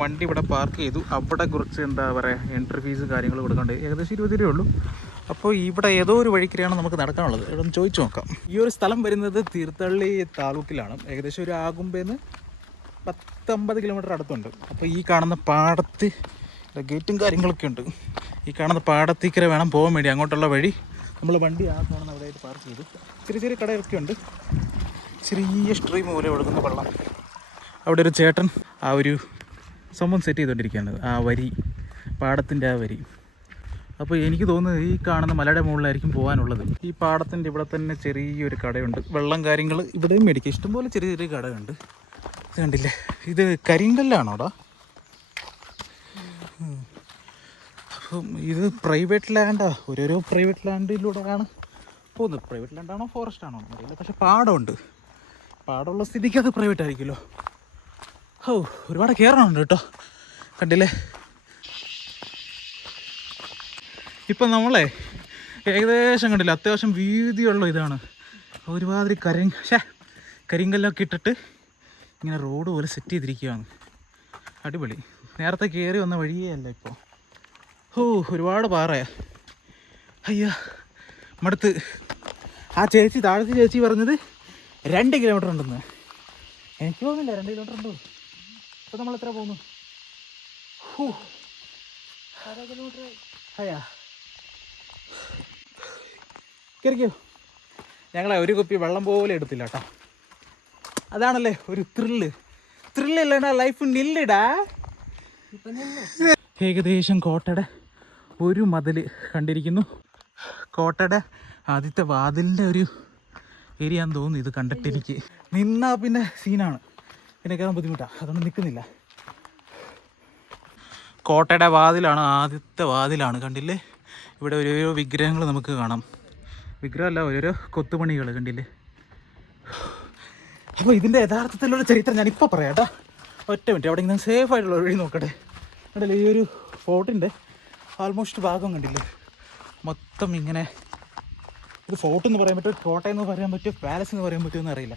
വണ്ടി ഇവിടെ പാർക്ക് ചെയ്തു. അവിടെ കുറച്ച് എന്താ പറയുക എൻട്രി ഫീസ് കാര്യങ്ങൾ കൊടുക്കേണ്ടത് ഏകദേശം 20 രൂപയേ ഉള്ളൂ. അപ്പോൾ ഇവിടെ ഏതോ ഒരു വഴിക്കലാണ് നമുക്ക് നടക്കാനുള്ളത്. ഇവിടെ ഒന്ന് ചോദിച്ചു നോക്കാം. ഈ ഒരു സ്ഥലം വരുന്നത് തീർത്ഥഹള്ളി താലൂക്കിലാണ്. ഏകദേശം ഒരു ആകുമ്പേന്ന് 10-50 കിലോമീറ്റർ അടുത്തുണ്ട്. അപ്പോൾ ഈ കാണുന്ന പാടത്ത് ഗേറ്റും കാര്യങ്ങളൊക്കെ ഉണ്ട്. ഈ കാണുന്ന പാടത്തേക്കര വേണം പോകാൻ വേണ്ടി. അങ്ങോട്ടുള്ള വഴി നമ്മൾ വണ്ടി ആ കാണുന്ന അവിടെയായിട്ട് പാർക്ക് ചെയ്തു. ചെറിയ ചെറിയ കടയൊക്കെ ഉണ്ട്. ചെറിയ സ്ട്രീം പോലെ ഒഴുകുന്ന വെള്ളം. അവിടെ ഒരു ചേട്ടൻ ആ ഒരു സംഭവം സെറ്റ് ചെയ്തുകൊണ്ടിരിക്കുകയാണ്, ആ വരി, പാടത്തിൻ്റെ ആ വരി. അപ്പോൾ എനിക്ക് തോന്നുന്നത് ഈ കാണുന്ന മലയുടെ മുകളിലായിരിക്കും പോകാനുള്ളത്. ഈ പാടത്തിൻ്റെ ഇവിടെ തന്നെ ചെറിയൊരു കടയുണ്ട്. വെള്ളം കാര്യങ്ങൾ ഇവിടെയും മേടിക്കുക. ഇഷ്ടംപോലെ ചെറിയ ചെറിയ കടയുണ്ട്. ഇത് കണ്ടില്ലേ, ഇത് കരിങ്കല്ലാണോടാ? അപ്പം ഇത് പ്രൈവറ്റ് ലാൻഡാ. ഓരോരോ പ്രൈവറ്റ് ലാൻഡിലൂടെയാണ് പോകുന്നത്. പ്രൈവറ്റ് ലാൻഡാണോ ഫോറസ്റ്റ് ആണോ അറിയില്ല. പക്ഷെ പാടമുണ്ട്. പാടമുള്ള സ്ഥിതിക്ക് അത് പ്രൈവറ്റ് ആയിരിക്കുമല്ലോ. ഓ, ഒരുപാട് കയറണമുണ്ട് കേട്ടോ. കണ്ടില്ലേ, ഇപ്പം നമ്മളെ ഏകദേശം കണ്ടില്ല, അത്യാവശ്യം വീതിയുള്ള ഇതാണ്. ഒരുമാതിരി കരിങ്കല്ലൊക്കെ ഇട്ടിട്ട് ഇങ്ങനെ റോഡ് പോലെ സെറ്റ് ചെയ്തിരിക്കുകയാണ്. അടിപൊളി. നേരത്തെ കയറി വന്ന വഴിയേ അല്ല ഇപ്പോൾ. ഓ, ഒരുപാട് പാറയാ. അയ്യാ, മടുത്ത്. ആ ചേച്ചി, താഴത്തെ ചേച്ചി പറഞ്ഞത് 2 കിലോമീറ്റർ ഉണ്ടെന്ന്. എനിക്ക് തോന്നുന്നില്ല 2 കിലോമീറ്റർ ഉണ്ടോ. ഇപ്പോൾ നമ്മൾ എത്ര പോകുന്നു? അയ്യാ, കയറിക്കോ. ഞങ്ങളെ ഒരു കുപ്പി വെള്ളം പോലെ എടുത്തില്ല കേട്ടോ. അതാണല്ലേ ഒരു ത്രില്ലല്ലേടാ, ലൈഫ് നില്ലിടാ. ഏകദേശം കോട്ടയുടെ ഒരു മതിൽ കണ്ടിരിക്കുന്നു. കോട്ടയുടെ ആദ്യത്തെ വാതിലിൻ്റെ ഒരു ഏരിയ ആണെന്ന് തോന്നുന്നു ഇത് കണ്ടിട്ട്. എനിക്ക് നിന്നാൽ പിന്നെ സീനാണ്, പിന്നെ കയറാൻ ബുദ്ധിമുട്ടാണ്. അതൊന്നും നിൽക്കുന്നില്ല. കോട്ടയുടെ വാതിലാണ്, ആദ്യത്തെ വാതിലാണ്. കണ്ടില്ലേ, ഇവിടെ ഓരോരോ വിഗ്രഹങ്ങൾ നമുക്ക് കാണാം. വിഗ്രഹമല്ല, ഓരോരോ കൊത്തുപണികൾ കണ്ടില്ലേ. അപ്പോൾ ഇതിൻ്റെ യഥാർത്ഥത്തിലുള്ള ചരിത്രം ഞാനിപ്പോൾ പറയാം കേട്ടോ. ഒറ്റ മിനിറ്റ്, അവിടെ ഇങ്ങനെ സേഫ് ആയിട്ടുള്ള വഴി നോക്കട്ടെ. കണ്ടില്ലേ, ഈ ഒരു ഫോർട്ടിൻ്റെ ആൾമോസ്റ്റ് ഭാഗം കണ്ടില്ലേ, മൊത്തം ഇങ്ങനെ. ഇത് ഫോർട്ട് എന്ന് പറയാൻ പറ്റുമോ, കോട്ടയെന്ന് പറയാൻ പറ്റുമോ, പാലസ് എന്ന് പറയാൻ പറ്റുമോ എന്ന് അറിയില്ല.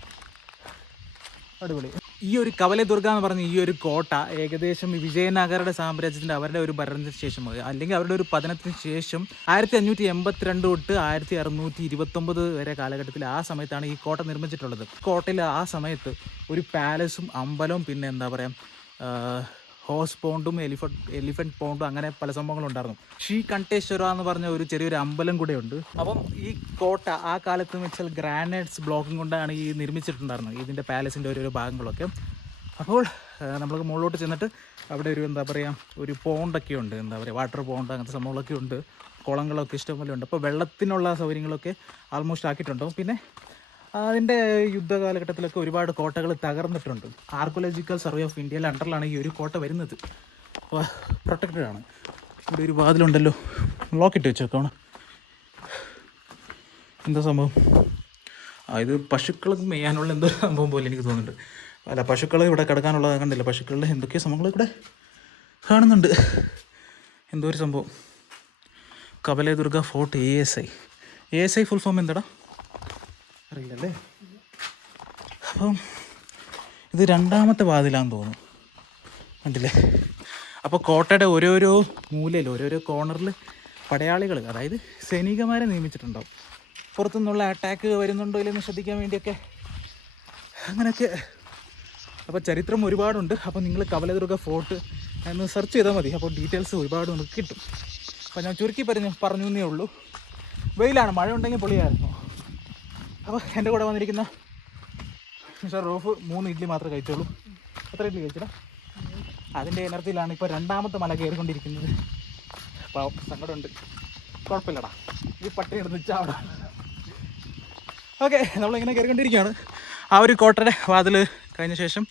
അടിപൊളി. ഈ ഒരു കവലദുർഗ എന്ന് പറഞ്ഞ ഈ ഒരു കോട്ട ഏകദേശം വിജയനഗരയുടെ സാമ്രാജ്യത്തിൻ്റെ അവരുടെ ഒരു ഭരണത്തിന് ശേഷം, അല്ലെങ്കിൽ അവരുടെ ഒരു പതനത്തിന് ശേഷം 1582 തൊട്ട് 1629 വരെ കാലഘട്ടത്തിൽ ആ സമയത്താണ് ഈ കോട്ട നിർമ്മിച്ചിട്ടുള്ളത്. കോട്ടയിൽ ആ സമയത്ത് ഒരു പാലസും അമ്പലവും പിന്നെ എന്താ പറയുക ഹോസ് പോണ്ടും എലിഫന്റ് പോണ്ടും അങ്ങനെ പല സംഭവങ്ങളും ഉണ്ടായിരുന്നു. ശ്രീ കണ്ഠേശ്വര എന്ന് പറഞ്ഞ ഒരു ചെറിയൊരു അമ്പലം കൂടെ ഉണ്ട്. അപ്പം ഈ കോട്ട ആ കാലത്ത് എന്ന് വെച്ചാൽ ഗ്രാനൈറ്റ്സ് ബ്ലോക്കും കൊണ്ടാണ് ഈ നിർമ്മിച്ചിട്ടുണ്ടായിരുന്നത്, ഇതിൻ്റെ പാലസിൻ്റെ ഓരോരോ ഭാഗങ്ങളൊക്കെ. അപ്പോൾ നമ്മൾ മുകളിലോട്ട് ചെന്നിട്ട് അവിടെ ഒരു എന്താ പറയുക ഒരു പോണ്ടൊക്കെ ഉണ്ട്, എന്താ പറയുക വാട്ടർ പോണ്ട് അങ്ങനത്തെ സംഭവങ്ങളൊക്കെ ഉണ്ട്. കുളങ്ങളൊക്കെ ഇഷ്ടംപോലെ ഉണ്ട്. അപ്പോൾ വെള്ളത്തിനുള്ള സൗകര്യങ്ങളൊക്കെ ആൾമോസ്റ്റ് ആക്കിയിട്ടുണ്ടാവും. പിന്നെ അതിൻ്റെ യുദ്ധകാലഘട്ടത്തിലൊക്കെ ഒരുപാട് കോട്ടകൾ തകർന്നിട്ടുണ്ട്. ആർക്കിയോളജിക്കൽ സർവേ ഓഫ് ഇന്ത്യയിലെ അണ്ടറിലാണ് ഈ ഒരു കോട്ട വരുന്നത്. പ്രൊട്ടക്റ്റഡ് ആണ്. ഇവിടെ ഒരു വാതിലുണ്ടല്ലോ, ലോക്കിട്ട് വെച്ചേക്കാണ്. എന്താ സംഭവം? ഇത് പശുക്കൾ മെയ്യാനുള്ള എന്തോ സംഭവം പോലെ എനിക്ക് തോന്നുന്നുണ്ട്. അല്ല, പശുക്കൾ ഇവിടെ കിടക്കാനുള്ളത് കണ്ടില്ല. പശുക്കളുടെ എന്തൊക്കെയോ സംഭവങ്ങൾ ഇവിടെ കാണുന്നുണ്ട്. എന്തോ ഒരു സംഭവം. കവലദുർഗ ഫോർട്ട് ASI ഫുൾ ഫോം എന്താടാ അറിയില്ലല്ലേ. അപ്പം ഇത് 2ാമത്തെ വാതിലാന്ന് തോന്നുന്നു. കണ്ടില്ലേ. അപ്പോൾ കോട്ടയുടെ ഓരോരോ മൂലയിൽ ഓരോരോ കോർണറിൽ പടയാളികൾ, അതായത് സൈനികന്മാരെ നിയമിച്ചിട്ടുണ്ടാവും. പുറത്തുനിന്നുള്ള അറ്റാക്ക് വരുന്നുണ്ടോ ഇല്ലെന്ന് ശ്രദ്ധിക്കാൻ വേണ്ടിയൊക്കെ അങ്ങനെയൊക്കെ. അപ്പോൾ ചരിത്രം ഒരുപാടുണ്ട്. അപ്പോൾ നിങ്ങൾ കവലദുർഗ ഫോർട്ട് എന്ന് സെർച്ച് ചെയ്താൽ മതി. അപ്പോൾ ഡീറ്റെയിൽസ് ഒരുപാട് നമുക്ക് കിട്ടും. അപ്പോൾ ഞാൻ ചുരുക്കി പറഞ്ഞു എന്നേ ഉള്ളൂ. വെയിലാണ്, മഴ ഉണ്ടെങ്കിൽ പൊളിയായിരുന്നു. അപ്പോൾ എൻ്റെ കൂടെ വന്നിരിക്കുന്ന മിസ്റ്റർ റോഫ് 3 ഇഡ്ഡലി മാത്രമേ കഴിച്ചോളൂ. എത്ര ഇഡ്ഡലി കഴിച്ചില്ല? അതിൻ്റെ എനർജിയിലാണ് ഇപ്പോൾ 2ാമത്തെ മല കയറിക്കൊണ്ടിരിക്കുന്നത്. അപ്പോൾ സങ്കടമുണ്ട്. കുഴപ്പമില്ലടാ, ഈ പട്ടിണി എടുത്ത് നിൽച്ചാവിടെ. ഓക്കെ, നമ്മളിങ്ങനെ കയറിക്കൊണ്ടിരിക്കുകയാണ്. ആ ഒരു കോട്ടയുടെ വാതിൽ കഴിഞ്ഞ ശേഷം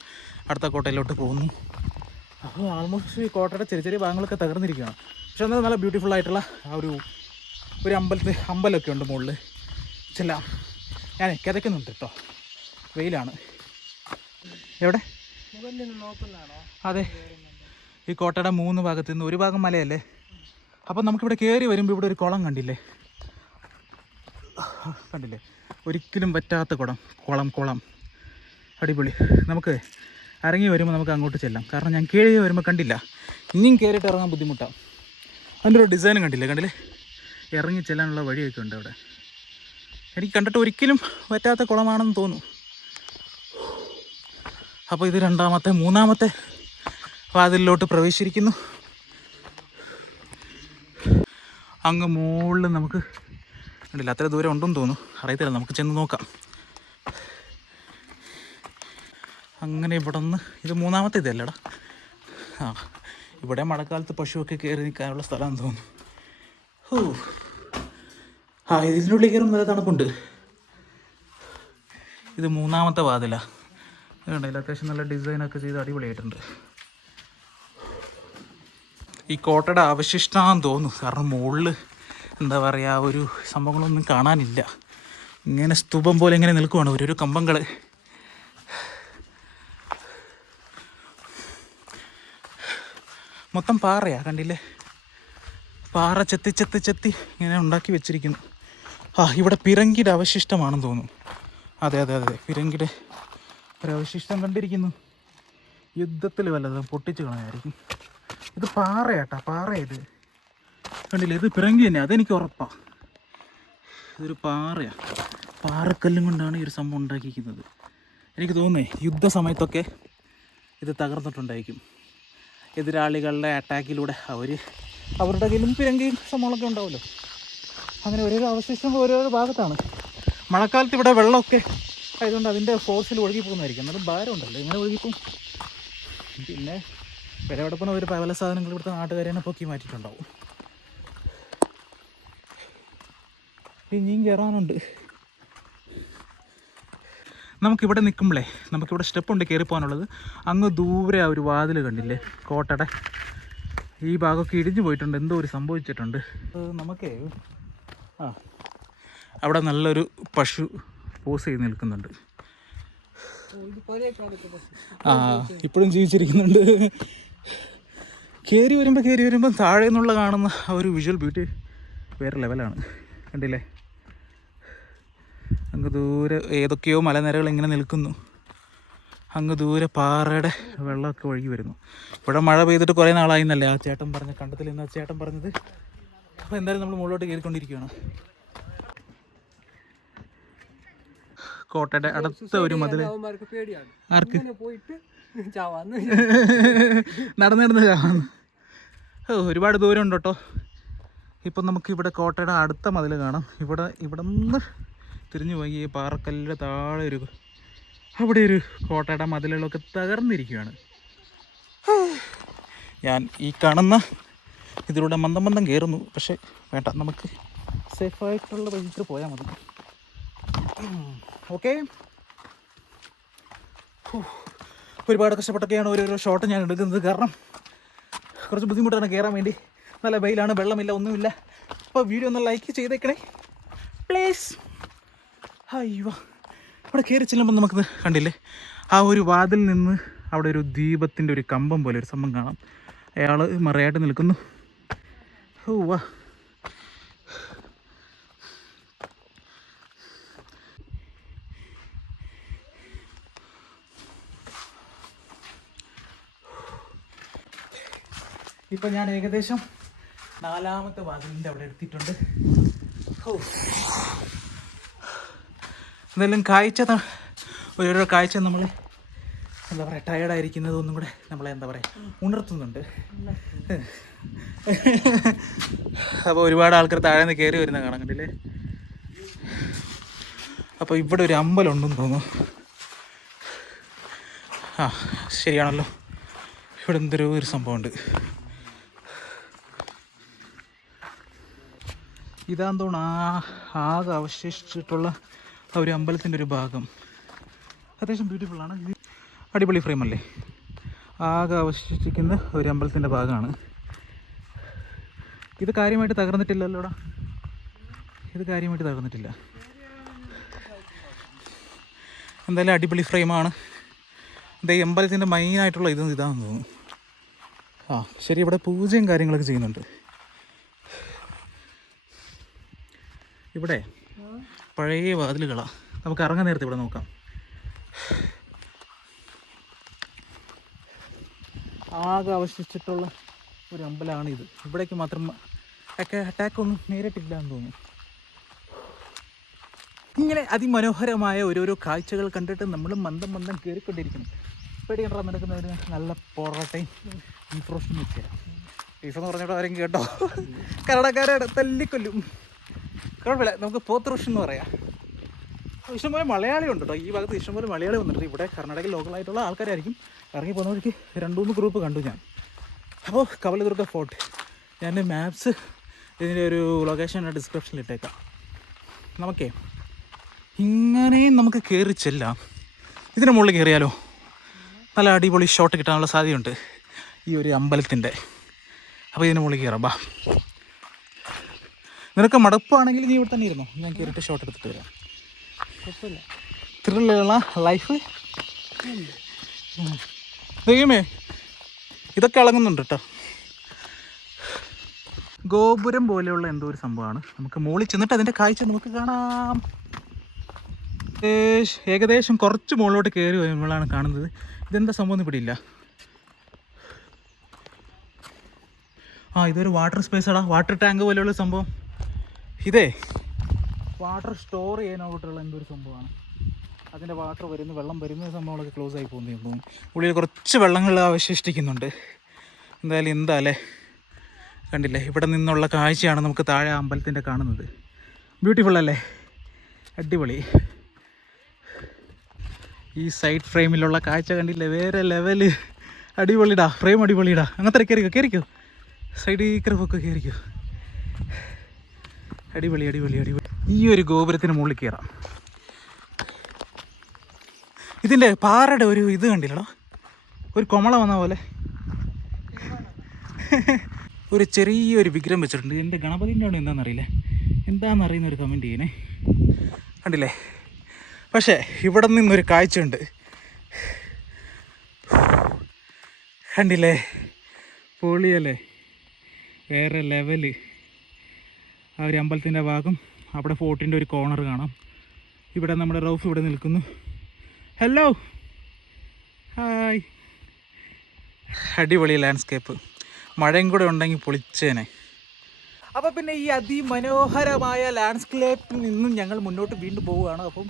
അടുത്ത കോട്ടയിലോട്ട് പോകുന്നു. അപ്പോൾ ആൾമോസ്റ്റ് ഈ കോട്ടയുടെ ചെറിയ ചെറിയ ഭാഗങ്ങളൊക്കെ തകർന്നിരിക്കുകയാണ്. പക്ഷെ എന്നാൽ നല്ല ബ്യൂട്ടിഫുൾ ആയിട്ടുള്ള ആ ഒരു അമ്പലമൊക്കെ ഉണ്ട് മുകളിൽ. ചെല്ലാം. ഞാൻ കിതയ്ക്കുന്നുണ്ട് കേട്ടോ, വെയിലാണ്. എവിടെ? അതെ, ഈ കോട്ടയുടെ 3 ഭാഗത്തു നിന്ന് ഒരു ഭാഗം മലയല്ലേ. അപ്പം നമുക്കിവിടെ കയറി വരുമ്പോൾ ഇവിടെ ഒരു കുളം കണ്ടില്ലേ, ഒരിക്കലും പറ്റാത്ത കുളം. അടിപൊളി. നമുക്ക് ഇറങ്ങി വരുമ്പോൾ നമുക്ക് അങ്ങോട്ട് ചെല്ലാം. കാരണം ഞാൻ കയറി വരുമ്പോൾ കണ്ടില്ല, ഇനിയും കയറിയിട്ട് ഇറങ്ങാൻ ബുദ്ധിമുട്ടാണ്. അതിൻ്റെ ഒരു ഡിസൈനും കണ്ടില്ലേ? ഇറങ്ങി ചെല്ലാനുള്ള വഴിയൊക്കെ ഉണ്ട് അവിടെ. എനിക്ക് കണ്ടിട്ട് ഒരിക്കലും പറ്റാത്ത കുളമാണെന്ന് തോന്നുന്നു. അപ്പോൾ ഇത് മൂന്നാമത്തെ വാതിലിലോട്ട് പ്രവേശിച്ചിരിക്കുന്നു. അങ്ങ് മുകളിൽ നമുക്ക് കണ്ടില്ല, അത്ര ദൂരം ഉണ്ടെന്ന് തോന്നുന്നു, അറിയത്തില്ല, നമുക്ക് ചെന്ന് നോക്കാം. അങ്ങനെ ഇവിടെ നിന്ന് ഇത് മൂന്നാമത്തെ ഇതല്ലേടാ. ഇവിടെ മഴക്കാലത്ത് പശുവൊക്കെ കയറി നിൽക്കാനുള്ള സ്ഥലമാണെന്ന് തോന്നുന്നു. ഇതിനുള്ളിൽ കയറും നല്ല തണുപ്പുണ്ട്. ഇത് മൂന്നാമത്തെ വാതിലാണ്. കണ്ടില്ല, അത്യാവശ്യം നല്ല ഡിസൈനൊക്കെ ചെയ്ത് അടിപൊളിയായിട്ടുണ്ട്. ഈ കോട്ടയുടെ അവശിഷ്ടമാണെന്ന് തോന്നുന്നു. കാരണം മുകളിൽ എന്താ പറയുക, ഒരു സംഭവങ്ങളൊന്നും കാണാനില്ല. ഇങ്ങനെ സ്തൂപം പോലെ ഇങ്ങനെ നിൽക്കുവാണ് ഒരു കമ്പങ്ങൾ. മൊത്തം പാറയാണ്, കണ്ടില്ലേ? പാറ ചെത്തി ഇങ്ങനെ ഉണ്ടാക്കി വെച്ചിരിക്കുന്നു. ഇവിടെ പിരങ്കിയുടെ അവശിഷ്ടമാണെന്ന് തോന്നുന്നു. അതെ, പിരങ്കിയുടെ ഒരവശിഷ്ടം കണ്ടിരിക്കുന്നു. യുദ്ധത്തിൽ വല്ലതും പൊട്ടിച്ച് കളഞ്ഞായിരിക്കും. ഇത് പാറയാട്ടാ, ഇത് കണ്ടില്ലേ? ഇത് പിരങ്കി തന്നെ, അതെനിക്ക് ഉറപ്പാണ്. ഇതൊരു പാറയാണ്. പാറക്കല്ലും കൊണ്ടാണ് ഈ ഒരു സംഭവം ഉണ്ടാക്കിയിരിക്കുന്നത്. എനിക്ക് തോന്നുന്നേ യുദ്ധസമയത്തൊക്കെ ഇത് തകർന്നിട്ടുണ്ടായിരിക്കും. എതിരാളികളുടെ അറ്റാക്കിലൂടെ അവരുടെ കയ്യിലും പിരങ്കിയും സംഭവങ്ങളൊക്കെ ഉണ്ടാവുമല്ലോ. അങ്ങനെ ഓരോരോ അവശിഷ്ടം ഓരോരോ ഭാഗത്താണ്. മഴക്കാലത്ത് ഇവിടെ വെള്ളമൊക്കെ ആയതുകൊണ്ട് അതിൻ്റെ ഫോഴ്സിൽ ഒഴുകി പോകുന്നതായിരിക്കും. എന്നാലും ഭാരമുണ്ടല്ലോ, ഇങ്ങനെ ഒഴുകിപ്പോവും. പിന്നെ വിലവെടുപ്പിന് ഒരു പല സാധനങ്ങൾ ഇവിടുത്തെ നാട്ടുകാരെ പൊക്കി മാറ്റിയിട്ടുണ്ടാവും. ഇനിയും കയറാനുണ്ട്. നമുക്കിവിടെ നിൽക്കുമ്പോഴേ നമുക്കിവിടെ സ്റ്റെപ്പുണ്ട് കയറി പോകാനുള്ളത്. അങ്ങ് ദൂരെ ആ ഒരു വാതിൽ കണ്ടില്ലേ, കോട്ടയുടെ ഈ ഭാഗമൊക്കെ ഇടിഞ്ഞു പോയിട്ടുണ്ട്, എന്തോ ഒരു സംഭവിച്ചിട്ടുണ്ട്. നമുക്കേ അവിടെ നല്ലൊരു പശു പോസ് ചെയ്ത് നിൽക്കുന്നുണ്ട്. ഇപ്പോഴും ജീവിച്ചിരിക്കുന്നുണ്ട്. കയറി വരുമ്പോൾ താഴെ നിന്നുള്ള കാണുന്ന ആ ഒരു വിഷ്വൽ ബ്യൂട്ടി വേറെ ലെവലാണ്. കണ്ടില്ലേ? അങ്ങ് ദൂരെ ഏതൊക്കെയോ മലനിരകൾ ഇങ്ങനെ നിൽക്കുന്നു. അങ്ങ് ദൂരെ പാറയുടെ വെള്ളമൊക്കെ ഒഴുകി വരുന്നു. ഇവിടെ മഴ പെയ്തിട്ട് കുറേ നാളായിന്നല്ലേ ആ ചേട്ടൻ പറഞ്ഞ കണ്ടത്തിൽ നിന്ന് ആ ചേട്ടൻ പറഞ്ഞത്. അപ്പോൾ എന്തായാലും നമ്മൾ മുകളിലോട്ട് കയറിക്കൊണ്ടിരിക്കുകയാണ്. കോട്ടയുടെ അടുത്ത ഒരു മതിൽ. ആർക്ക്? നടന്ന് ചാവാന്ന്. ഒരുപാട് ദൂരം ഉണ്ട് കേട്ടോ. ഇപ്പം നമുക്കിവിടെ കോട്ടയുടെ അടുത്ത മതിൽ കാണാം. ഇവിടെ നിന്ന് തിരിഞ്ഞു പോയി ഈ പാറക്കല്ലിൻ്റെ താഴെ അവിടെ ഒരു കോട്ടയുടെ മതിലുകളൊക്കെ തകർന്നിരിക്കുകയാണ്. ഞാൻ ഈ കാണുന്ന ഇതിലൂടെ മന്ദം കയറുന്നു. പക്ഷേ വേണ്ട, നമുക്ക് സേഫായിട്ടുള്ള വഴിക്ക് പോയാൽ മതി. ഓക്കെ, ഒരുപാട് കഷ്ടപ്പെട്ടൊക്കെയാണ് ഓരോരോ ഷോട്ട് ഞാൻ എടുക്കുന്നത്. കാരണം കുറച്ച് ബുദ്ധിമുട്ടാണ് കയറാൻ വേണ്ടി. നല്ല വെയിലാണ്, വെള്ളമില്ല, ഒന്നുമില്ല. അപ്പോൾ വീഡിയോ ഒന്ന് ലൈക്ക് ചെയ്തേക്കണേ പ്ലീസ്. അയ്യോ, അവിടെ കയറി ചെല്ലുമ്പോൾ നമുക്ക് കണ്ടില്ലേ, ആ ഒരു വാതിൽ നിന്ന് അവിടെ ഒരു ദീപത്തിൻ്റെ ഒരു കമ്പം പോലെ ഒരു സംഭവം കാണാം. അയാൾ മറയായിട്ട് നിൽക്കുന്നു. വാ, ഇപ്പം ഞാൻ ഏകദേശം 4ാമത്തെ വാതിലിൻ്റെ അവിടെ എത്തിയിട്ടുണ്ട്. എന്തായാലും ഓരോരോ കാഴ്ച നമ്മൾ എന്താ പറയുക, ടയേർഡായിരിക്കുന്നത് ഒന്നും കൂടെ നമ്മളെ എന്താ പറയുക ഉണർത്തുന്നുണ്ട്. അപ്പോൾ ഒരുപാട് ആൾക്കാർ താഴെ നിന്ന് കയറി വരുന്ന കാണാൻ കണ്ടില്ലേ. അപ്പോൾ ഇവിടെ ഒരു അമ്പലം ഉണ്ടെന്ന് തോന്നുന്നു. ശരിയാണല്ലോ, ഇവിടെ എന്തൊരു ഒരു സംഭവമുണ്ട്. ഇതാന്ന് തോന്നുന്നു ആകെ അവശേഷിച്ചിട്ടുള്ള ആ ഒരു അമ്പലത്തിൻ്റെ ഒരു ഭാഗം. അത്യാവശ്യം ബ്യൂട്ടിഫുള്ളാണ്, അടിപൊളി ഫ്രെയിമല്ലേ. ആകെ അവശേഷിക്കുന്ന ഒരു അമ്പലത്തിൻ്റെ ഭാഗമാണ് ഇത്. കാര്യമായിട്ട് തകർന്നിട്ടില്ലല്ലോടാ, ഇത് കാര്യമായിട്ട് തകർന്നിട്ടില്ല. എന്തായാലും അടിപൊളി ഫ്രെയിമാണ്. ഇത് ഈ അമ്പലത്തിൻ്റെ മെയിനായിട്ടുള്ള ഇതാണെന്ന് തോന്നുന്നു. ശരി, ഇവിടെ പൂജയും കാര്യങ്ങളൊക്കെ ചെയ്യുന്നുണ്ട്. ഇവിടെ പഴയ വാതിലുകളാണ്. നമുക്ക് ഇറങ്ങാൻ നേരത്തെ ഇവിടെ നോക്കാം. ആകെ അവശിച്ചിട്ടുള്ള ഒരു അമ്പലമാണിത്. ഇവിടേക്ക് മാത്രം അറ്റാക്കൊന്നും നേരിട്ടില്ല എന്ന് തോന്നുന്നു. ഇങ്ങനെ അതിമനോഹരമായ ഓരോരോ കാഴ്ചകൾ കണ്ടിട്ട് നമ്മൾ മന്ദം കയറിക്കൊണ്ടിരിക്കുന്നു. പേടിക്കണ്ട, നടക്കുന്ന ഒരു നല്ല പൊറോട്ടയും ബീഫ് റോസ്റ്റും വെച്ച് തരാം. ബീഫെന്ന് പറഞ്ഞിട്ട് ആരെങ്കിലും കേട്ടോ, കന്നടക്കാരെ തല്ലിക്കൊല്ലും. കുഴപ്പമില്ല, നമുക്ക് പോത്ത് റോസ്റ്റ് എന്ന് പറയാം. ഇഷ്ടംപോലെ മലയാളി ഉണ്ട് കേട്ടോ, ഈ ഭാഗത്ത് ഇഷ്ടംപോലെ മലയാളി വന്നിട്ടുണ്ട്. ഇവിടെ കർണാടകയിൽ ലോക്കലായിട്ടുള്ള ആൾക്കാരായിരിക്കും. ഇറങ്ങി പോകുന്നവർക്ക് 2-3 ഗ്രൂപ്പ് കണ്ടു ഞാൻ. അപ്പോൾ കവലദുർഗ ഫോർട്ട്, ഞാൻ മാപ്സ് ഇതിൻ്റെ ഒരു ലൊക്കേഷൻ ഡിസ്ക്രിപ്ഷനിൽ ഇട്ടേക്കാം. നമുക്കേ ഇങ്ങനെയും നമുക്ക് കയറി ചെല്ലാം. ഇതിൻ്റെ മുകളിൽ കയറിയാലോ, നല്ല അടിപൊളി ഷോട്ട് കിട്ടാനുള്ള സാധ്യതയുണ്ട് ഈ ഒരു അമ്പലത്തിൻ്റെ. അപ്പോൾ ഇതിൻ്റെ മുകളിൽ കയറാം. ബാ, നിനക്ക് മടുപ്പാണെങ്കിൽ നീ ഇവിടെ തന്നെ ഇരുന്നോ, ഞാൻ കയറിയിട്ട് ഷോട്ട് എടുത്തിട്ട് വരാം. കുഴപ്പമില്ല, ത്രില്ലുള്ള ലൈഫ്. ദൈവമേ, ഇതൊക്കെ ഇളങ്ങുന്നുണ്ട് കേട്ടോ. ഗോപുരം പോലെയുള്ള എന്തോ ഒരു സംഭവമാണ്. നമുക്ക് മുകളിൽ ചെന്നിട്ട് അതിൻ്റെ കാഴ്ച നമുക്ക് കാണാം. ഏകദേശം കുറച്ച് മുകളിലോട്ട് കയറി വരുമ്പോഴാണ് കാണുന്നത്. ഇതെന്താ സംഭവം ഒന്നും പിടിയില്ല. ഇതൊരു വാട്ടർ സ്പേസാടാ, വാട്ടർ ടാങ്ക് പോലെയുള്ള സംഭവം. ഇതേ വാട്ടർ സ്റ്റോർ ചെയ്യാനായിട്ടുള്ള എന്തൊരു സംഭവമാണ്. അതിൻ്റെ വാട്ടർ വരുന്ന വെള്ളം വരുന്ന സംഭവങ്ങളൊക്കെ ക്ലോസ് ആയി പോകുന്നു തോന്നുന്നു. ഉള്ളിൽ കുറച്ച് വെള്ളങ്ങൾ അവശേഷിക്കുന്നുണ്ട്. എന്താ അല്ലേ, കണ്ടില്ലേ? ഇവിടെ നിന്നുള്ള കാഴ്ചയാണ് നമുക്ക് താഴെ അമ്പലത്തിൻ്റെ കാണുന്നത്. ബ്യൂട്ടിഫുൾ അല്ലേ, അടിപൊളി. ഈ സൈഡ് ഫ്രെയിമിലുള്ള കാഴ്ച കണ്ടില്ലേ, വേറെ ലെവല്. അടിപൊളിടാ, ഫ്രെയിം അടിപൊളിടാ. അങ്ങനത്തെ കയറിക്കോ സൈഡിൽ ഒക്കെ കയറിക്കോ. അടിപൊളി. ഈ ഒരു ഗോപുരത്തിന് മുകളിൽ കയറാം. ഇതിൻ്റെ പാറയുടെ ഒരു ഇത് കണ്ടില്ലടാ, ഒരു കൊമള വന്ന പോലെ ഒരു ചെറിയൊരു വിഗ്രഹം വെച്ചിട്ടുണ്ട്. എൻ്റെ ഗണപതിൻ്റെ ആണ് എന്താണെന്നറിയുന്ന ഒരു കമൻറ്റ് ചെയ്യണേ. കണ്ടില്ലേ? പക്ഷേ ഇവിടെ നിന്നൊരു കാഴ്ചയുണ്ട്, കണ്ടില്ലേ? പൊളിയല്ലേ, വേറെ ലെവല്. ആ ഒരു അമ്പലത്തിൻ്റെ ഭാഗം, അവിടെ ഫോർട്ടിൻ്റെ ഒരു കോർണർ കാണാം. ഇവിടെ നമ്മുടെ റൌഫ് ഇവിടെ നിൽക്കുന്നു. Hello, hi. അടിപൊളി ലാൻഡ്സ്കേപ്പ്. മഴയും കൂടെ ഉണ്ടെങ്കിൽ പൊളിച്ചേനെ. അപ്പോൾ പിന്നെ ഈ അതിമനോഹരമായ ലാൻഡ്സ്കേപ്പിൽ നിന്നും ഞങ്ങൾ മുന്നോട്ട് വീണ്ടും പോവുകയാണ്. അപ്പം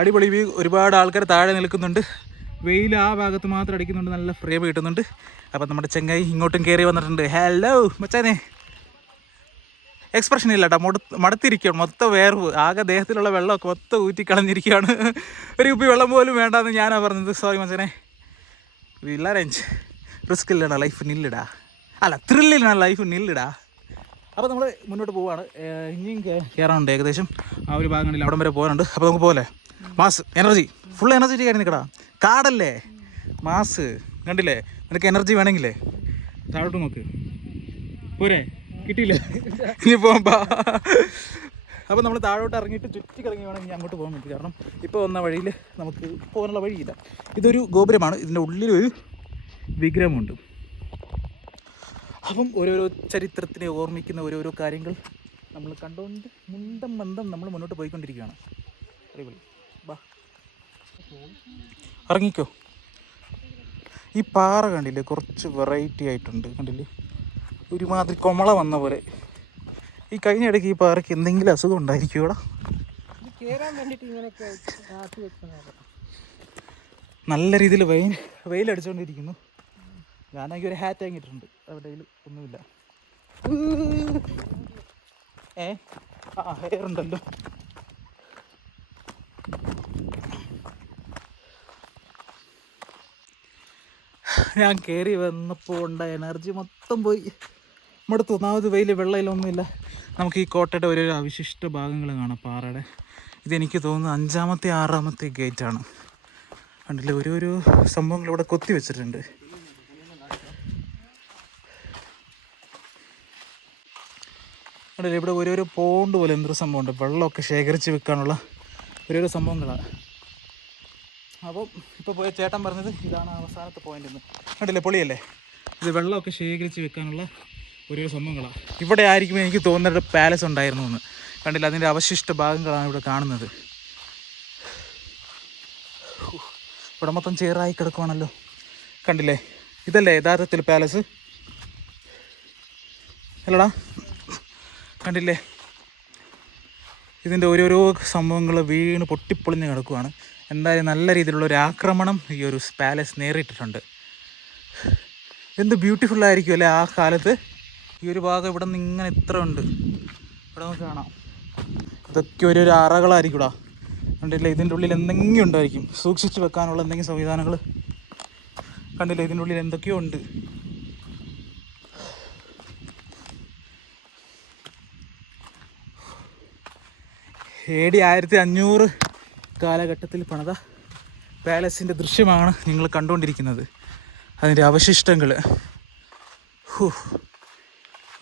അടിപൊളി വ്യൂ. ഒരുപാട് ആൾക്കാർ താഴെ നിൽക്കുന്നുണ്ട്. വെയിൽ ആ ഭാഗത്ത് മാത്രം അടിക്കുന്നുണ്ട്, നല്ല ഫ്രെയിം കിട്ടുന്നുണ്ട്. അപ്പം നമ്മുടെ ചെങ്ങായി ഇങ്ങോട്ടും കയറി വന്നിട്ടുണ്ട്. ഹലോ മച്ചാനെ. എക്സ്പ്രഷൻ ഇല്ല കേട്ടോ, മടുത്തിരിക്കുകയാണ്. മൊത്തം വേർവ്, ആകെ ദേഹത്തിലുള്ള വെള്ളമൊക്കെ മൊത്തം ഊറ്റിക്കളഞ്ഞിരിക്കുകയാണ്. ഒരു കുപ്പി വെള്ളം പോലും വേണ്ടാന്ന് ഞാനാണ് പറഞ്ഞത്. സോറി മച്ചാനെ, ഇല്ല റേഞ്ച്. റിസ്ക് ഇല്ലടാ ലൈഫ്, നില്ലിടാ. അല്ല, ത്രില്ലിലാണ് ലൈഫ്, നില്ലിടാ. അപ്പോൾ നമ്മൾ മുന്നോട്ട് പോവുകയാണ്. ഇനിയും കയറാനുണ്ട് ഏകദേശം. ആ ഒരു ഭാഗങ്ങളിൽ അവിടം വരെ പോകാനുണ്ട്. അപ്പോൾ നമുക്ക് പോലെ മാസ് എനർജി, ഫുൾ എനർജി കയറി നിൽക്കടാ. കാടല്ലേ, മാസ്. കണ്ടില്ലേ? നിനക്ക് എനർജി വേണമെങ്കിലേ താഴോട്ട് നോക്ക്. പോരെ, കിട്ടിയില്ല, ഇനി പോകുമ്പോ. അപ്പോൾ നമ്മൾ താഴോട്ട് ഇറങ്ങിയിട്ട് ചുറ്റി കിറങ്ങി വേണം ഇനി അങ്ങോട്ട് പോകാൻ വേണ്ടി. കാരണം ഇപ്പോൾ വന്ന വഴിയിൽ നമുക്ക് പോകാനുള്ള വഴിയില്ല. ഇതൊരു ഗോപുരമാണ്, ഇതിൻ്റെ ഉള്ളിലൊരു വിഗ്രഹമുണ്ട്. അപ്പം ഓരോരോ ചരിത്രത്തിനെ ഓർമ്മിക്കുന്ന ഓരോരോ കാര്യങ്ങൾ നമ്മൾ കണ്ടുകൊണ്ട് മന്ദം നമ്മൾ മുന്നോട്ട് പോയിക്കൊണ്ടിരിക്കുകയാണ്. അടിപൊളി. ബാ, ഇറങ്ങിക്കോ. ഈ പാറ കണ്ടില്ലേ, കുറച്ച് വെറൈറ്റി ആയിട്ടുണ്ട്. കണ്ടില്ലേ, ഒരുമാതിരി കൊമള വന്ന പോലെ. ഈ കഴിഞ്ഞ ഇടയ്ക്ക് ഈ പാറയ്ക്ക് എന്തെങ്കിലും അസുഖം ഉണ്ടായിരിക്കും ഇവിടെ. നല്ല രീതിയിൽ വെയിലടിച്ചുകൊണ്ടിരിക്കുന്നു. ഞാനാണെങ്കിൽ ഒരു ഹാറ്റ് വാങ്ങിയിട്ടുണ്ട്, അവിടെ ഒന്നുമില്ല. ഹെയർ ഉണ്ടല്ലോ. ഞാൻ കയറി വന്നപ്പോൾ ഉണ്ടായ എനർജി മൊത്തം പോയി, മടുത്തു. ഒന്നാമത് വെയിൽ, വെള്ളയിലൊന്നുമില്ല. നമുക്ക് ഈ കോട്ടയുടെ ഓരോരോ അവശിഷ്ട ഭാഗങ്ങൾ കാണാം, പാറയുടെ. ഇതെനിക്ക് തോന്നുന്നു 5-ാമത്തെ 6-ാമത്തെ ഗേറ്റാണ്. കണ്ടില്ലേ, ഓരോരോ സംഭവങ്ങൾ ഇവിടെ കൊത്തി വെച്ചിട്ടുണ്ട്. കണ്ടില്ലേ, ഇവിടെ ഓരോരോ പോണ്ട് പോലെ എന്തൊരു സംഭവമുണ്ട്. വെള്ളമൊക്കെ ശേഖരിച്ച് വെക്കാനുള്ള ഓരോരോ സംഭവങ്ങളാണ്. അപ്പം ഇപ്പോൾ പോയ ചേട്ടൻ പറഞ്ഞത് ഇതാണ് അവസാനത്തെ പോയിന്റ് എന്ന്. കണ്ടില്ലേ, പൊളിയല്ലേ? ഇത് വെള്ളമൊക്കെ ശേഖരിച്ച് വെക്കാനുള്ള ഓരോരോ സംഭവങ്ങളാണ്. ഇവിടെ ആയിരിക്കും എനിക്ക് തോന്നുന്നത് പാലസ് ഉണ്ടായിരുന്നു എന്ന്. കണ്ടില്ല, അതിൻ്റെ അവശിഷ്ട ഭാഗങ്ങളാണ് ഇവിടെ കാണുന്നത്. ഇവിടെ മൊത്തം ചേറായി കിടക്കുവാണല്ലോ. കണ്ടില്ലേ, ഇതല്ലേ യഥാർത്ഥത്തിൽ പാലസ് അല്ലടാ? കണ്ടില്ലേ, ഇതിൻ്റെ ഓരോരോ സംഭവങ്ങൾ വീണ് പൊട്ടിപ്പൊളിഞ്ഞ് കിടക്കുവാണ്. എന്തായാലും നല്ല രീതിയിലുള്ള ഒരു ആക്രമണം ഈ ഒരു പാലസ് നേരിട്ടിട്ടുണ്ട്. എന്ത് ബ്യൂട്ടിഫുള്ളായിരിക്കും അല്ലേ ആ കാലത്ത്. ഈ ഒരു ഭാഗം ഇവിടെ നിന്ന് ഇങ്ങനെ ഇത്ര ഉണ്ട്, ഇവിടെ നമുക്ക് കാണാം. ഇതൊക്കെ ഓരോരോ അറകളായിരിക്കും ഇവിടെ. കണ്ടില്ലേ, ഇതിൻ്റെ ഉള്ളിൽ എന്തെങ്കിലും ഉണ്ടായിരിക്കും, സൂക്ഷിച്ച് വെക്കാനുള്ള എന്തെങ്കിലും സംവിധാനങ്ങൾ. കണ്ടില്ലേ, ഇതിൻ്റെ ഉള്ളിൽ എന്തൊക്കെയോ ഉണ്ട്. AD 1500 കാലഘട്ടത്തിൽ പണിത പാലസിൻ്റെ ദൃശ്യമാണ് നിങ്ങൾ കണ്ടുകൊണ്ടിരിക്കുന്നത്. അതിൻ്റെ അവശിഷ്ടങ്ങൾ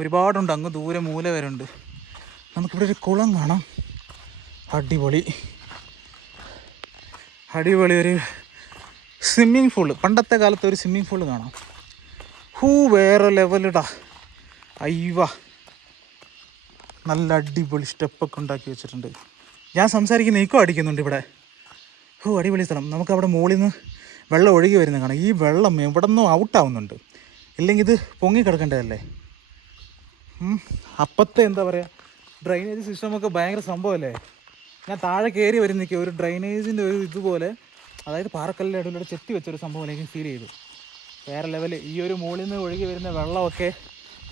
ഒരുപാടുണ്ട്, അങ്ങ് ദൂരെ മൂല വരെ ഉണ്ട്. നമുക്കിവിടെ ഒരു കുളം കാണാം, അടിപൊളി അടിപൊളി ഒരു സ്വിമ്മിങ് പൂള്. പണ്ടത്തെ കാലത്ത് ഒരു സ്വിമ്മിങ് പൂള് കാണാം. വേറെ ലെവലിടാ. അയ്യവ, നല്ല അടിപൊളി സ്റ്റെപ്പൊക്കെ ഉണ്ടാക്കി വെച്ചിട്ടുണ്ട്. ഞാൻ സംസാരിക്കുന്ന ഈക്കോ അടിക്കുന്നുണ്ട് ഇവിടെ. അടിപൊളി സ്ഥലം. നമുക്ക് അവിടെ മുകളിൽ നിന്ന് വെള്ളം ഒഴുകി വരുന്നത് കാണാം. ഈ വെള്ളം എവിടെ നിന്നും ഔട്ടാവുന്നുണ്ട്, ഇല്ലെങ്കിൽ ഇത് പൊങ്ങി കിടക്കേണ്ടതല്ലേ. അപ്പത്തെ എന്താ പറയുക, ഡ്രൈനേജ് സിസ്റ്റമൊക്കെ ഭയങ്കര സംഭവമല്ലേ. ഞാൻ താഴെ കയറി വരുന്നേക്ക് ഒരു ഡ്രൈനേജിൻ്റെ ഒരു ഇതുപോലെ, അതായത് പാറക്കല്ലിൻ്റെ ഇടയിലൂടെ ചെത്തി വെച്ചൊരു സംഭവം എനിക്ക് ഫീൽ ചെയ്തു. വേറെ ലെവല്. ഈ ഒരു മുകളിൽ നിന്ന് ഒഴുകി വരുന്ന വെള്ളമൊക്കെ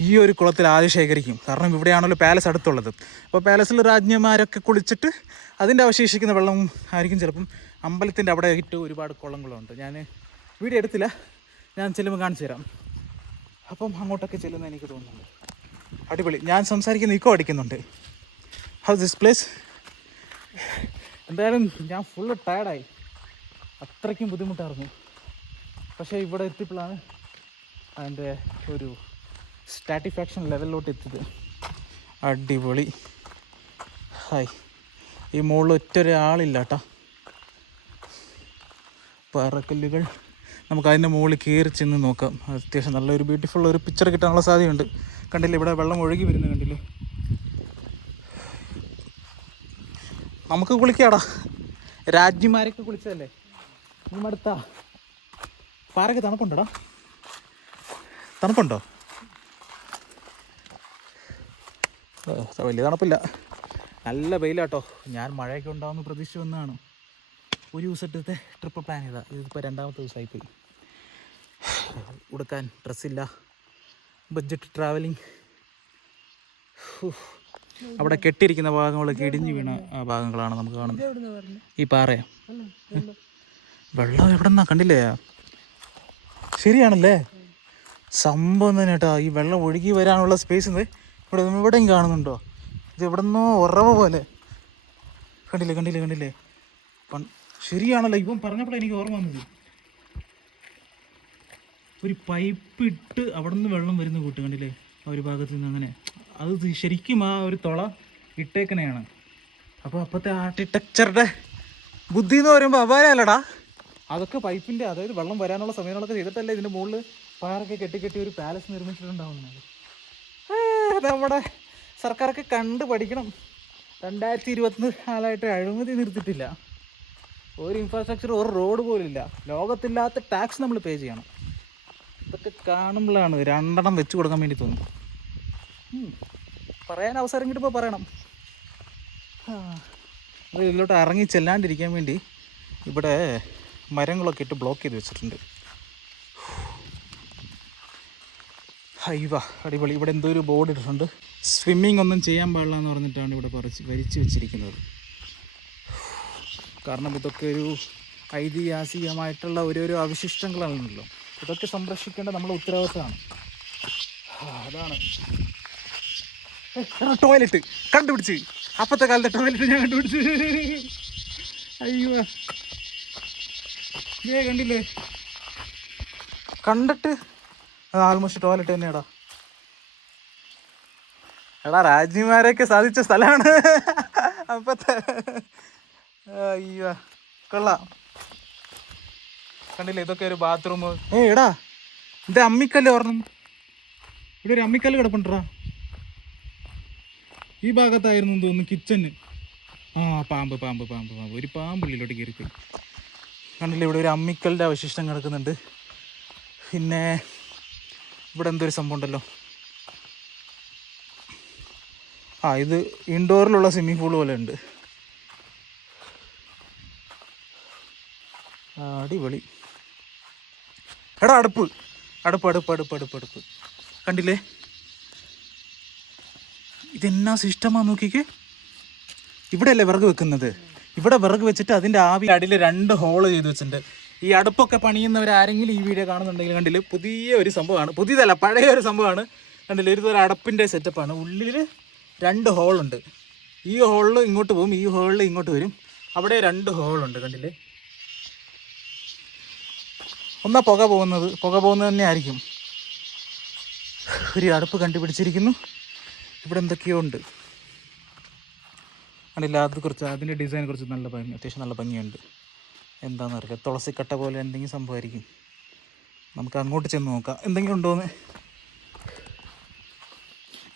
ഈ ഒരു കുളത്തിൽ ആദ്യം ശേഖരിക്കും. കാരണം ഇവിടെയാണല്ലോ പാലസ് അടുത്തുള്ളത്. അപ്പോൾ പാലസിൽ രാജ്ഞിമാരൊക്കെ കുളിച്ചിട്ട് അതിൻ്റെ അവശേഷിക്കുന്ന വെള്ളം ആയിരിക്കും. ചിലപ്പം അമ്പലത്തിൻ്റെ അവിടെ ആയിട്ട് ഒരുപാട് കുളങ്ങളുണ്ട്. ഞാൻ വീഡിയോ എടുത്തില്ല, ഞാൻ ചെല്ലുമ്പോൾ കാണിച്ചു തരാം. അപ്പം അങ്ങോട്ടൊക്കെ ചെല്ലുന്നത് എനിക്ക് തോന്നുന്നുണ്ട്. അടിപൊളി. ഞാൻ സംസാരിക്കുന്ന ഈക്കോ അടിക്കുന്നുണ്ട്. How this place. എന്തായാലും ഞാൻ ഫുള്ള് ടയർഡായി, അത്രയ്ക്കും ബുദ്ധിമുട്ടായിരുന്നു. പക്ഷേ ഇവിടെ എത്തിയപ്പോഴാണ് അതിൻ്റെ ഒരു സാറ്റിസ്ഫാക്ഷൻ ലെവലിലോട്ട് എത്തിയത്. അടിപൊളി. ഹായ്, ഈ മുകളിൽ ഒറ്റൊരാളില്ല കേട്ടോ. പാറക്കല്ലുകൾ. നമുക്ക് അതിൻ്റെ മുകളിൽ കയറി ചെന്ന് നോക്കാം. അത്യാവശ്യം നല്ലൊരു ബ്യൂട്ടിഫുൾ ഒരു പിക്ചർ കിട്ടാനുള്ള സാധ്യതയുണ്ട്. കണ്ടില്ലേ, ഇവിടെ വെള്ളം ഒഴുകി വരുന്നത് കണ്ടില്ലേ. നമുക്ക് കുളിക്കാടാ, രാജ്ഞിമാരൊക്കെ കുളിച്ചതല്ലേ. നീ മടുത്താ? പാറയ്ക്ക് തണുപ്പുണ്ടോടാ? തണുപ്പുണ്ടോ? വലിയ തണുപ്പില്ല, നല്ല വെയിലാട്ടോ. ഞാൻ മഴയൊക്കെ ഉണ്ടാകുമെന്ന് പ്രതീക്ഷിച്ച് വന്നതാണ്. ഒരു ദിവസത്തെ ട്രിപ്പ് പ്ലാൻ ചെയ്താൽ ഇതിപ്പോൾ 2ാമത്തെ ദിവസമായിപ്പോയി. ഉടുക്കാൻ ഡ്രസ്സില്ല, ബഡ്ജറ്റ് ട്രാവലിംഗ്. അവിടെ കെട്ടിയിരിക്കുന്ന ഭാഗങ്ങളൊക്കെ ഇടിഞ്ഞു വീണ ഭാഗങ്ങളാണ് നമുക്ക് കാണുന്നത്. ഈ പാറയാ. വെള്ളം എവിടെ നിന്നാ കണ്ടില്ലേ? ശരിയാണല്ലേ, സംഭവം തന്നെ കേട്ടോ. ഈ വെള്ളം ഒഴുകി വരാനുള്ള സ്പേസ് ഇവിടെയും കാണുന്നുണ്ടോ? ഇത് എവിടെ നിന്നോ ഉറവ പോലെ. കണ്ടില്ലേ കണ്ടില്ലേ കണ്ടില്ലേ? ശരിയാണല്ലോ, ഇപ്പം പറഞ്ഞപ്പോഴാണ് എനിക്ക് ഓർമ്മ വന്നത്. ഒരു പൈപ്പ് ഇട്ട് അവിടെ നിന്ന് വെള്ളം വരുന്ന കൂട്ട് കണ്ടില്ലേ, ആ ഒരു ഭാഗത്ത് നിന്ന്. അങ്ങനെ അത് ശരിക്കും ആ ഒരു തുള ഇട്ടേക്കനെയാണ്. അപ്പോൾ അപ്പോഴത്തെ ആർക്കിടെക്ചറുടെ ബുദ്ധി എന്ന് പറയുമ്പോൾ അപാരമല്ലടാ. അതൊക്കെ പൈപ്പിൻ്റെ, അതായത് വെള്ളം വരാനുള്ള സമയങ്ങളൊക്കെ ചെയ്തിട്ടല്ലേ ഇതിൻ്റെ മുകളിൽ പാറൊക്കെ കെട്ടി ഒരു പാലസ് നിർമ്മിച്ചിട്ടുണ്ടാവുന്നത്. നമ്മുടെ സർക്കാരൊക്കെ കണ്ട് പഠിക്കണം. 2024 അഴിമതി നിർത്തിയിട്ടില്ല. ഒരു ഇൻഫ്രാസ്ട്രക്ചർ, ഒരു റോഡ് പോലും ഇല്ല. ലോകത്തില്ലാത്ത ടാക്സ് നമ്മൾ പേ ചെയ്യണം. ഇതൊക്കെ കാണുമ്പോഴാണ് 2 വെച്ച് കൊടുക്കാൻ വേണ്ടി തോന്നും. പറയാൻ അവസരം കിട്ടുമ്പോൾ പറയണം. അത് ഇതിലോട്ട് ഇറങ്ങി ചെല്ലാണ്ടിരിക്കാൻ വേണ്ടി ഇവിടെ മരങ്ങളൊക്കെ ഇട്ട് ബ്ലോക്ക് ചെയ്ത് വെച്ചിട്ടുണ്ട്. ഹൈവ, അടിപൊളി. ഇവിടെ എന്തോ ഒരു ബോർഡ് ഇട്ടിട്ടുണ്ട്, സ്വിമ്മിങ് ഒന്നും ചെയ്യാൻ പാടില്ല എന്ന് പറഞ്ഞിട്ടാണ് ഇവിടെ വരിച്ച് വെച്ചിരിക്കുന്നത്. കാരണം ഇതൊക്കെ ഒരു ഐതിഹാസികമായിട്ടുള്ള ഓരോരോ അവശിഷ്ടങ്ങളാണല്ലോ. ഇതൊക്കെ സംരക്ഷിക്കേണ്ട നമ്മുടെ ഉത്തരവാദിത്തമാണ്. അതാണ്. ടോയ്ലറ്റ് കണ്ടുപിടിച്ച്, അപ്പത്തെ കാലത്തെ ടോയ്ലറ്റ് ഞാൻ കണ്ടുപിടിച്ച്. അയ്യോ, കണ്ടില്ലേ? കണ്ടിട്ട് ആൾമോസ്റ്റ് ടോയ്ലറ്റ് തന്നെയാടാ. എടാ, രാജ്ഞിമാരെയൊക്കെ സാധിച്ച സ്ഥലമാണ് അപ്പത്തെ. അയ്യോ, കൊള്ളാം. കണ്ടില്ലേ, ഇതൊക്കെ ഒരു ബാത്റൂം. എടാ, ഇത് അമ്മിക്കല്ല് ഓർണം. ഇവിടെ ഒരു അമ്മിക്കല്ല് കിടപ്പുണ്ടാ. ഈ ഭാഗത്തായിരുന്നു തോന്നുന്നു കിച്ചന്. പാമ്പ് പാമ്പ് പാമ്പ് പാമ്പ് ഒരു പാമ്പുള്ളിലോട്ട് കയറിപ്പോയി. കണ്ടില്ലേ, ഇവിടെ ഒരു അമ്മിക്കല്ലിൻ്റെ അവശിഷ്ടം കിടക്കുന്നുണ്ട്. പിന്നെ ഇവിടെ എന്തൊരു സംഭവം ഉണ്ടല്ലോ, ഇത് ഇൻഡോറിലുള്ള സ്വിമ്മിംഗ് പൂൾ പോലെ ഉണ്ട്. അടിപൊളി. എടാ അടുപ്പ് അടുപ്പ് അടുപ്പ് അടുപ്പ് അടുപ്പ് അടുപ്പ് കണ്ടില്ലേ? ഇതെന്നാ സിസ്റ്റമാണ് നോക്കിക്കേ. ഇവിടെ അല്ലേ വിറക് വെക്കുന്നത്, ഇവിടെ വിറക് വെച്ചിട്ട് അതിൻ്റെ ആവി അടിയിൽ 2 ഹോള് ചെയ്ത് വെച്ചിട്ടുണ്ട്. ഈ അടുപ്പൊക്കെ പണിയുന്നവരാരെങ്കിലും ഈ വീഡിയോ കാണുന്നുണ്ടെങ്കിൽ കണ്ടില്ലേ, പുതിയ ഒരു സംഭവമാണ്, പുതിയതല്ല പഴയ ഒരു സംഭവമാണ്. കണ്ടില്ലേ, ഇതൊരു അടപ്പിൻ്റെ സെറ്റപ്പാണ്. ഉള്ളിൽ 2 ഹോളുണ്ട്. ഈ ഹോളിൽ ഇങ്ങോട്ട് പോകും, ഈ ഹോളിൽ ഇങ്ങോട്ട് വരും. അവിടെ 2 ഹോളുണ്ട്. കണ്ടില്ലേ, ഒന്നാ പുക പോകുന്നത് തന്നെ ആയിരിക്കും. ഒരു അടുപ്പ് കണ്ടുപിടിച്ചിരിക്കുന്നു. ഇവിടെ എന്തൊക്കെയോ ഉണ്ട് കണ്ടില്ല. അതിൻ്റെ ഡിസൈനെ കുറിച്ച് നല്ല ഭംഗി, അത്യാവശ്യം നല്ല ഭംഗിയുണ്ട്. എന്താണെന്ന് അറിയില്ല, തുളസിക്കട്ട പോലെ എന്തെങ്കിലും സംഭവമായിരിക്കും. നമുക്ക് അങ്ങോട്ട് ചെന്ന് നോക്കാം എന്തെങ്കിലും ഉണ്ടോയെന്ന്.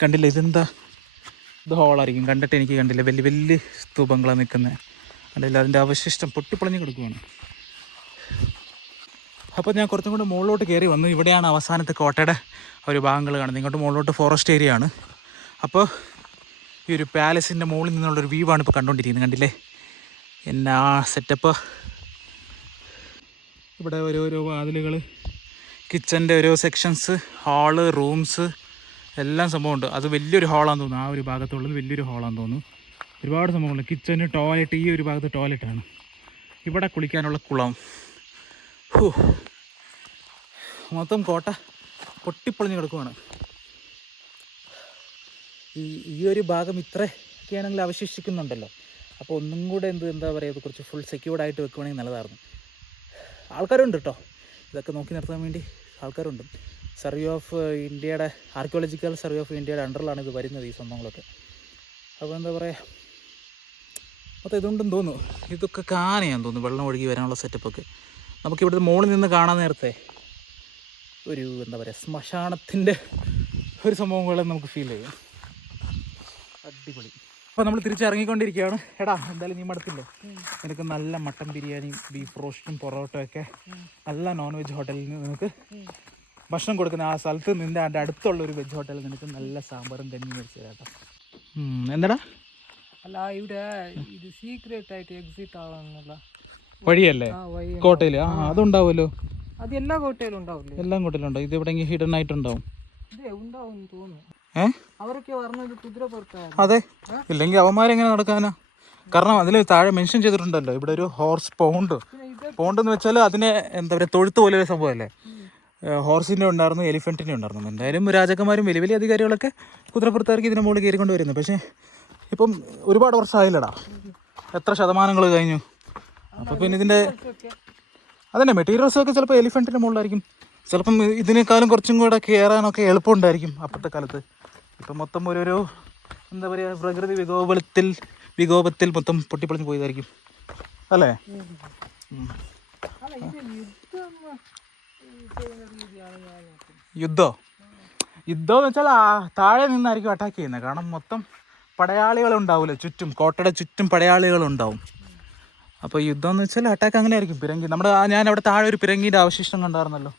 കണ്ടില്ല, ഇതെന്താ? ഇത് ഹോളായിരിക്കും. കണ്ടിട്ട് എനിക്ക് കണ്ടില്ല, വലിയ വലിയ സ്തൂപങ്ങളാണ് നിൽക്കുന്നത്. കണ്ടില്ല, അതിൻ്റെ അവശിഷ്ടം പൊട്ടിപ്പൊളഞ്ഞ് കിടക്കുകയാണ്. അപ്പോൾ ഞാൻ കുറച്ചും കൂടെ മുകളിലോട്ട് കയറി വന്നു. ഇവിടെയാണ് അവസാനത്തെ കോട്ടയുടെ ഒരു ഭാഗങ്ങൾ കാണുന്നത്. ഇങ്ങോട്ട് മുകളിലോട്ട് ഫോറസ്റ്റ് ഏരിയ ആണ്. അപ്പോൾ ഈ ഒരു പാലസിൻ്റെ മുകളിൽ നിന്നുള്ളൊരു വ്യൂ ആണ് ഇപ്പോൾ കണ്ടുകൊണ്ടിരിക്കുന്നത്. കണ്ടില്ലേ എന്നാ സെറ്റപ്പ്. ഇവിടെ ഓരോരോ വാതിലുകൾ, കിച്ചൻ്റെ ഓരോ സെക്ഷൻസ്, ഹാള്, റൂംസ് എല്ലാം സംഭവമുണ്ട്. അത് വലിയൊരു ഹാളാണെന്ന് തോന്നുന്നു. ആ ഒരു ഭാഗത്തുള്ളത് വലിയൊരു ഹാളാണെന്ന് തോന്നുന്നു. ഒരുപാട് സംഭവങ്ങളുണ്ട്. കിച്ചന്, ടോയ്ലറ്റ്, ഈ ഒരു ഭാഗത്ത് ടോയ്ലറ്റാണ്. ഇവിടെ കുളിക്കാനുള്ള കുളം. മൊത്തം കോട്ട പൊട്ടിപ്പൊളിഞ്ഞ് കിടക്കുവാണ്. ഈ ഒരു ഭാഗം ഇത്രയൊക്കെയാണെങ്കിൽ അവശേഷിക്കുന്നുണ്ടല്ലോ. അപ്പോൾ ഒന്നും കൂടെ എന്താ പറയുക, ഇത് കുറച്ച് ഫുൾ സെക്യൂർഡായിട്ട് വെക്കുവാണെങ്കിൽ നല്ലതായിരുന്നു. ആൾക്കാരുണ്ട് കേട്ടോ, ഇതൊക്കെ നോക്കി നടത്താൻ വേണ്ടി ആൾക്കാരുണ്ട്. സർവേ ഓഫ് ഇന്ത്യയുടെ, ആർക്കിയോളജിക്കൽ സർവേ ഓഫ് ഇന്ത്യയുടെ അണ്ടറിലാണ് ഇത് വരുന്നത്, ഈ സംഭവങ്ങളൊക്കെ. അപ്പോൾ എന്താ പറയുക, അപ്പോൾ ഇതുകൊണ്ടെന്ന് തോന്നുന്നു. ഇതൊക്കെ കാനയാന്ന് തോന്നുന്നു, വെള്ളം ഒഴുകി വരാനുള്ള സെറ്റപ്പൊക്കെ. നമുക്കിവിടുത്തെ മുകളിൽ നിന്ന് കാണാൻ നേരത്തെ ഒരു എന്താ പറയുക, ശ്മശാനത്തിൻ്റെ ഒരു സംഭവം പോലെ നമുക്ക് ഫീൽ ചെയ്യും. അടിപൊളി. അപ്പോൾ നമ്മൾ തിരിച്ചിറങ്ങിക്കൊണ്ടിരിക്കുകയാണ്. എടാ എന്തായാലും നീ മടുത്തില്ലേ? നിനക്ക് നല്ല മട്ടൻ ബിരിയാണിയും ബീഫ് റോസ്റ്റും പൊറോട്ടയൊക്കെ നല്ല നോൺ വെജ് ഹോട്ടലിൽ നിന്ന് നിനക്ക് ഭക്ഷണം കൊടുക്കുന്ന ആ സ്ഥലത്ത് നിൻ്റെ അതിൻ്റെ അടുത്തുള്ള ഒരു വെജ് ഹോട്ടലിൽ നിനക്ക് നല്ല സാമ്പാറും കഞ്ഞി മേടിച്ചു തരാം കേട്ടോ. എന്താടാ? അല്ല, ഇവിടെ ഇത് സീക്രട്ട് ആയിട്ട് എക്സിറ്റ് ആവാനുള്ള വഴിയല്ലേ കോട്ടയിൽ? അതുണ്ടാവുമല്ലോ. അത് എല്ലാ കോട്ടയിലും ഉണ്ടാവില്ലേ? എല്ലാം കോട്ടയിലും ഉണ്ടാവും. ഇത് എവിടെയെങ്കിലും ഹിഡൻ ആയിട്ടുണ്ടാവും. ഉണ്ടാവും തോന്നുന്നു. അവരൊക്കെ പറഞ്ഞത് കുതിരപ്പുറത്താണ്. അതെ, ഇല്ലെങ്കിൽ അവന്മാരെങ്ങനെ നടക്കാനാ? കാരണം അതിൽ താഴെ മെൻഷൻ ചെയ്തിട്ടുണ്ടല്ലോ, ഇവിടെ ഒരു ഹോർസ് പോണ്ട് എന്ന് വെച്ചാൽ അതിനെ എന്താ പറയുക, തൊഴുത്ത് പോലെ ഒരു സംഭവമല്ലേ. ഹോർസിൻ്റെ ഉണ്ടായിരുന്നു, എലിഫൻറ്റിൻ്റെ ഉണ്ടായിരുന്നു. എന്തായാലും രാജാക്കന്മാരും വലിയ വലിയ അധികാരികളൊക്കെ കുതിരപ്പുറത്തായിരിക്കും ഇതിൻ്റെ മുകളിൽ കയറിക്കൊണ്ട് വരുന്നത്. പക്ഷേ ഇപ്പം ഒരുപാട് വർഷമായില്ലടാ, എത്ര ശതമാനങ്ങൾ കഴിഞ്ഞു. അപ്പോൾ പിന്നെ ഇതിൻ്റെ അതന്നെ മെറ്റീരിയൽസൊക്കെ ചിലപ്പോൾ എലിഫൻറ്റിൻ്റെ മുകളിലായിരിക്കും. ചിലപ്പം ഇതിനേക്കാളും കുറച്ചും കൂടെ കയറാനൊക്കെ എളുപ്പമുണ്ടായിരിക്കും അപ്പോഴത്തെ കാലത്ത്. ഇപ്പം മൊത്തം ഓരോരോ എന്താ പറയുക, പ്രകൃതി വികോപത്തിൽ മൊത്തം പൊട്ടിപ്പൊളിഞ്ഞ് പോയതായിരിക്കും അല്ലേ? യുദ്ധം എന്ന് വെച്ചാൽ താഴെ നിന്നായിരിക്കും അറ്റാക്ക് ചെയ്യുന്നത്. കാരണം മൊത്തം പടയാളികളുണ്ടാവില്ല ചുറ്റും, കോട്ടയുടെ ചുറ്റും പടയാളികളുണ്ടാവും. അപ്പോൾ യുദ്ധം എന്ന് വെച്ചാൽ അറ്റാക്ക് അങ്ങനെ ആയിരിക്കും. പിരങ്കി ഞാൻ അവിടെ താഴെ ഒരു പിരങ്കീൻ്റെ അവശിഷ്ടം കണ്ടായിരുന്നല്ലോ.